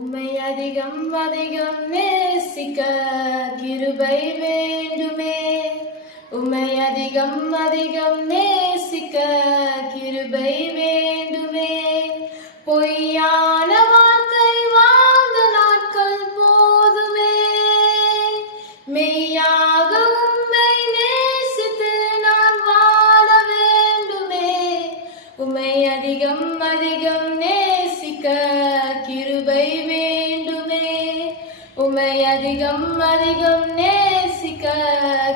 உம்மை அதிகம் அதிகம் நேசிக்க கிருபை வேண்டுமே. உம்மை அதிகம் அதிகம் நேசிக்க கிருபை வேண்டுமே. பொய்யான வாழ்க்கை வாழ்ந்த நாட்கள் போதுமே. மெய்யாக உம்மை நேசித்து நான் வாழ வேண்டுமே. உம்மை அதிகம் அதிகம் நேசிக்க கிருபை வேண்டுமே. உம்மை அதிகம் அதிகம் நேசிக்க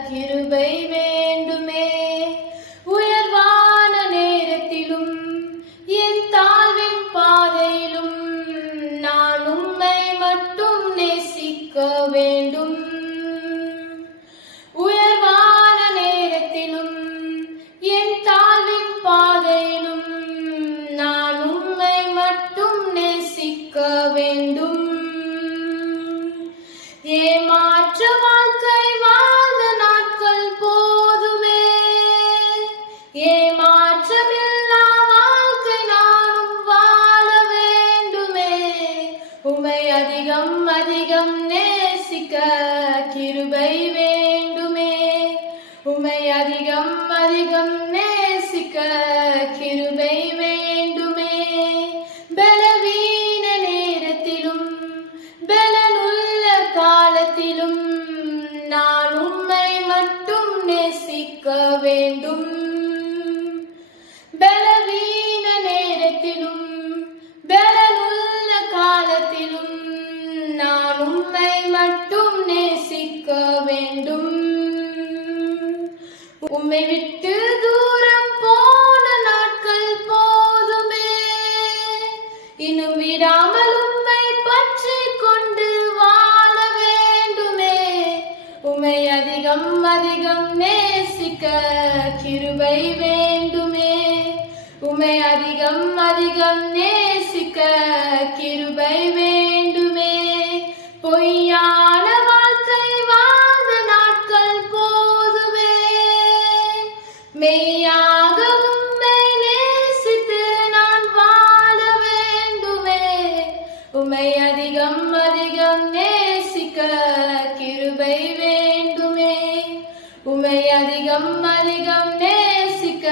கிருபை வேண்டுமே. உயர்வான நேரத்திலும் என் தாழ்வின் பாதையிலும் நான் உம்மை மட்டும் நேசிக்க வேண்டும். உயர்வான நேரத்திலும் என் தாழ்வின் பாதையிலும் நான் உம்மை மட்டும் நேசிக்க வேண்டும். ஏமாற்ற வாழ்க்கை வாழ்ந்த நாட்கள் போதுமே. ஏமாற்றமில்லா வாழ்க்கை நானும் வாழ வேண்டுமே. உம்மை அதிகம் அதிகம் நேசிக்க கிருபை வேண்டுமே. உம்மை அதிகம் அதிகம் நேசிக்க கிருபை வேண்டுமே. பலவீன நேரத்திலும் பலனுள்ள காலத்திலும் நான் உம்மை மட்டும் நேசிக்க வேண்டும். பலவீன நேரத்திலும் பலனுள்ள காலத்திலும் நான் உம்மை மட்டும் நேசிக்க வேண்டும். உம்மை விட்டு தூரம் போன நாட்கள் போதுமே. இன்னும் விடாமல் உம்மை பற்றி கொண்டு வாழ வேண்டுமே. உம்மை அதிகம் அதிகம் நேசிக்க கிருபை வேண்டுமே. உம்மை அதிகம் அதிகம் நேசிக்க கிருபை வேண்டுமே. பொய்யான வாழ்க்கை வாழ்ந்த நாட்கள் போதுமே. மெய்யாக உம்மை நேசித்து நான் வாழ வேண்டுமே. உம்மை அதிகம் அதிகம் நேசிக்க கிருபை வேண்டுமே. உம்மை அதிகம் அதிகம் நேசிக்க